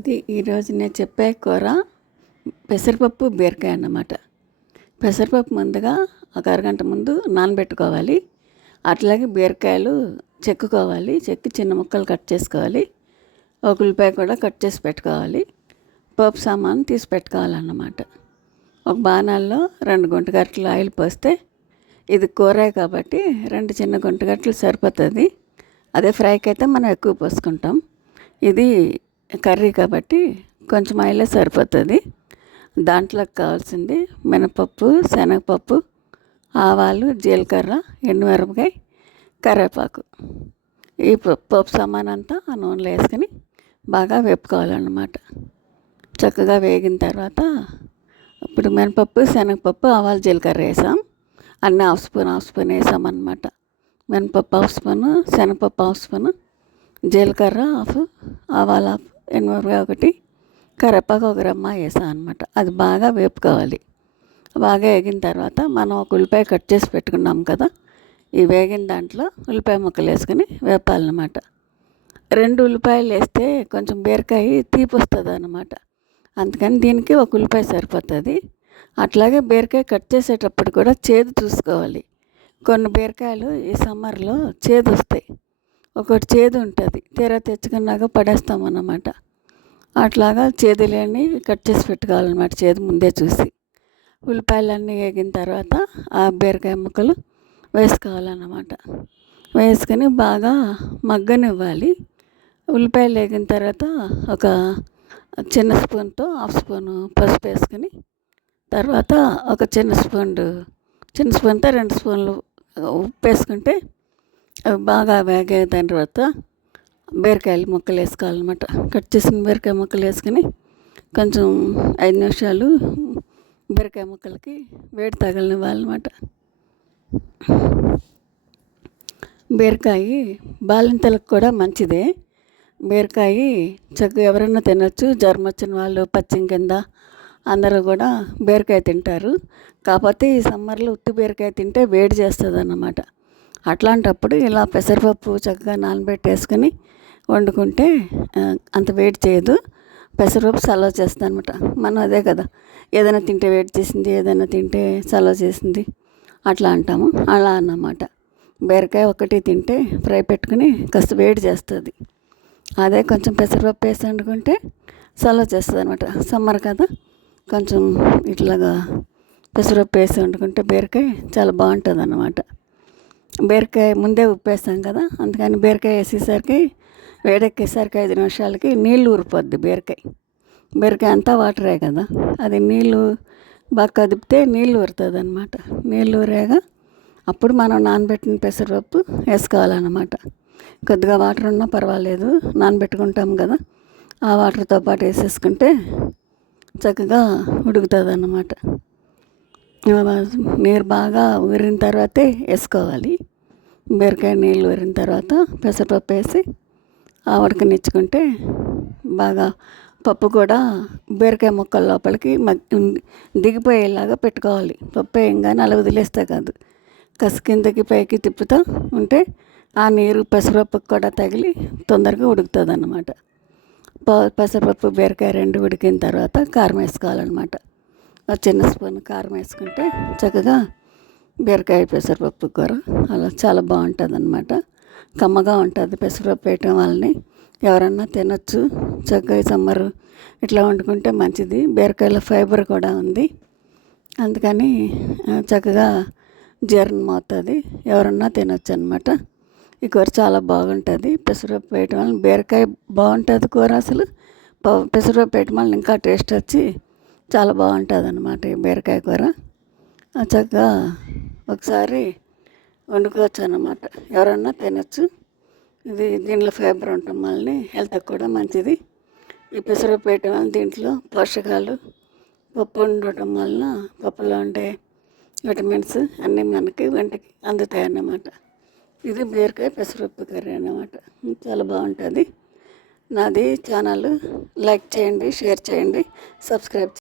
ఇది ఈరోజు నేను చెప్పే కూర పెసరపప్పు బీరకాయ అన్నమాట. పెసరపప్పు ముందుగా ఒక అరగంట ముందు నానబెట్టుకోవాలి. అట్లాగే బీరకాయలు చెక్కుకోవాలి. చెక్కి చిన్న ముక్కలు కట్ చేసుకోవాలి. ఒక ఉల్లిపాయ కూడా కట్ చేసి పెట్టుకోవాలి. పప్పు సామాన్ తీసి పెట్టుకోవాలన్నమాట. ఒక బాణాల్లో రెండు గుంటగట్టలు ఆయిల్ పోస్తే ఇది కూర కాబట్టి రెండు చిన్న గుంటగట్లు సరిపోతుంది. అదే ఫ్రైకి అయితే మనం ఎక్కువ పోసుకుంటాం. ఇది కర్రీ కాబట్టి కొంచెం ఆయిలే సరిపోతుంది. దాంట్లోకి కావాల్సింది మినపప్పు శనగపప్పు ఆవాలు జీలకర్ర ఎండుమిరపకాయ కరివేపాకు. ఈ పప్పు సామాన్ అంతా ఆ నూనెలో వేసుకొని బాగా వేపుకోవాలన్నమాట. చక్కగా వేగిన తర్వాత ఇప్పుడు మినపప్పు శనగపప్పు ఆవాలు జీలకర్ర వేసాం. అన్నీ హాఫ్ స్పూన్ హాఫ్ స్పూన్ వేసామన్నమాట. మినపప్పు హాఫ్ స్పూను శనగపప్పు హాఫ్ స్పూను జీలకర్ర హాఫ్ ఆవాలు హాఫ్. ఎనిమిరపకాయ ఒకటి కరివేపాకు ఒక రమ్మ వేసాం అనమాట అది బాగా వేపుకోవాలి. బాగా వేగిన తర్వాత మనం ఒక ఉల్లిపాయ కట్ చేసి పెట్టుకున్నాం కదా ఈ వేగిన దాంట్లో ఉల్లిపాయ ముక్కలు వేసుకుని వేపాలన్నమాట. రెండు ఉల్లిపాయలు వేస్తే కొంచెం బీరకాయ తీపి వస్తుంది అనమాట అందుకని దీనికి ఒక ఉల్లిపాయ సరిపోతుంది. అట్లాగే బీరకాయ కట్ చేసేటప్పుడు కూడా చేదు చూసుకోవాలి. కొన్ని బీరకాయలు ఈ సమ్మర్లో చేదు వస్తాయి. ఒకటి చేదు ఉంటుంది. తీరా తెచ్చుకున్నాక పడేస్తాం అన్నమాట అట్లాగా చేదు లేని కట్ చేసి పెట్టుకోవాలన్నమాట చేదు ముందే చూసి. ఉల్లిపాయలన్నీ వేగిన తర్వాత ఆ బీరకాయ ముక్కలు వేసుకోవాలన్నమాట. వేసుకొని బాగా మగ్గనివ్వాలి. ఉల్లిపాయలు వేగిన తర్వాత ఒక చిన్న స్పూన్తో హాఫ్ స్పూను పసుపు వేసుకొని తర్వాత ఒక చిన్న స్పూన్ చిన్న స్పూన్తో రెండు స్పూన్లు ఉప్పు వేసుకుంటే అవి బాగా వేగే దాని తర్వాత బీరకాయలు ముక్కలు వేసుకోవాలన్నమాట. కట్ చేసిన బీరకాయ ముక్కలు వేసుకొని కొంచెం ఐదు నిమిషాలు బీరకాయ ముక్కలకి వేడి తగలనివ్వాలన్నమాట. బీరకాయ బాలింతలకు కూడా మంచిదే. బీరకాయ చక్కగా ఎవరైనా తినచ్చు. జ్వరం వచ్చిన వాళ్ళు పచ్చిం కింద అందరూ కూడా బీరకాయ తింటారు. కాకపోతే ఈ సమ్మర్లో ఉత్తి బీరకాయ తింటే వేడి చేస్తుంది అన్నమాట అట్లాంటప్పుడు ఇలా పెసరపప్పు చక్కగా నానబెట్టేసుకొని వండుకుంటే అంత వేడి చేయదు. పెసరపప్పు సలవ్ చేస్తుంది అనమాట మనం అదే కదా ఏదైనా తింటే వేడి చేసింది ఏదైనా తింటే సలవ్ చేసింది అట్లా అంటాము. అలా అన్నమాట. బీరకాయ ఒకటి తింటే ఫ్రై పెట్టుకుని కాస్త వేడి చేస్తుంది. అదే కొంచెం పెసరపప్పు వేసి వండుకుంటే సలవ్ చేస్తుంది అనమాట సమ్మర్ కదా కొంచెం ఇట్లాగా పెసరపప్పు వేసి వండుకుంటే బీరకాయ చాలా బాగుంటుంది అన్నమాట బీరకాయ ముందే ఉప్పేస్తాం కదా అందుకని బీరకాయ వేసేసరికి వేడెక్కేసరికి ఐదు నిమిషాలకి నీళ్ళు ఊరిపోద్ది బీరకాయ. బీరకాయ అంతా వాటరే కదా అది నీళ్ళు బాగా కదిపితే నీళ్ళు ఊరుతుంది అనమాట నీళ్ళు ఊరాక అప్పుడు మనం నానబెట్టిన పెసరపప్పు వేసుకోవాలన్నమాట. కొద్దిగా వాటర్ ఉన్నా పర్వాలేదు నానబెట్టుకుంటాం కదా ఆ వాటర్తో పాటు వేసేసుకుంటే చక్కగా ఉడుకుతుంది అన్నమాట నీరు బాగా ఊరిన తర్వాతే వేసుకోవాలి. బీరకాయ నీళ్ళు ఊరిన తర్వాత పెసరపప్పు వేసి ఆ ఉడకనిచ్చుకుంటే బాగా పప్పు కూడా బీరకాయ ముక్కల లోపలికి దిగిపోయేలాగా పెట్టుకోవాలి. పప్పు వేయంగానే అలా వదిలేస్తే కాదు. కసి కిందకి పైకి తిప్పుతూ ఉంటే ఆ నీరు పెసరపప్పుకి కూడా తగిలి తొందరగా ఉడుకుతుంది అన్నమాట పెసరపప్పు బీరకాయ రెండు ఉడికిన తర్వాత కారం వేసుకోవాలన్నమాట. చిన్న స్పూన్ కారం వేసుకుంటే చక్కగా బీరకాయ పెసరపప్పు కూర అలా చాలా బాగుంటుంది అనమాట కమ్మగా ఉంటుంది పెసరపప్పు వేయటం వల్లనే. ఎవరన్నా తినచ్చు. చక్కగా సమ్మర్ ఇట్లా వండుకుంటే మంచిది. బీరకాయలో ఫైబర్ కూడా ఉంది. అందుకని చక్కగా జీర్ణం అవుతుంది. ఎవరన్నా తినచ్చు అనమాట ఈ కూర చాలా బాగుంటుంది. పెసరపప్పు వేయటం వల్ల బీరకాయ బాగుంటుంది కూర అసలు. పెసరపప్పు వేయటం వల్ల ఇంకా టేస్ట్ వచ్చి చాలా బాగుంటుంది అనమాట ఈ బీరకాయ కూర. చక్కగా ఒకసారి వండుకోవచ్చు అన్నమాట ఎవరన్నా తినచ్చు. ఇది దీంట్లో ఫైబర్ ఉండటం వల్ల హెల్త్కి కూడా మంచిది. ఈ పెసరపప్పు వేయటం వల్ల దీంట్లో పోషకాలు పప్పు ఉండటం వలన పప్పులో ఉండే విటమిన్స్ అన్నీ మనకి వంటకి అందుతాయి అన్నమాట ఇది బీరకాయ పెసరపప్పు కర్రీ అన్నమాట. చాలా బాగుంటుంది. నాది ఛానల్ లైక్ చేయండి షేర్ చేయండి సబ్స్క్రైబ్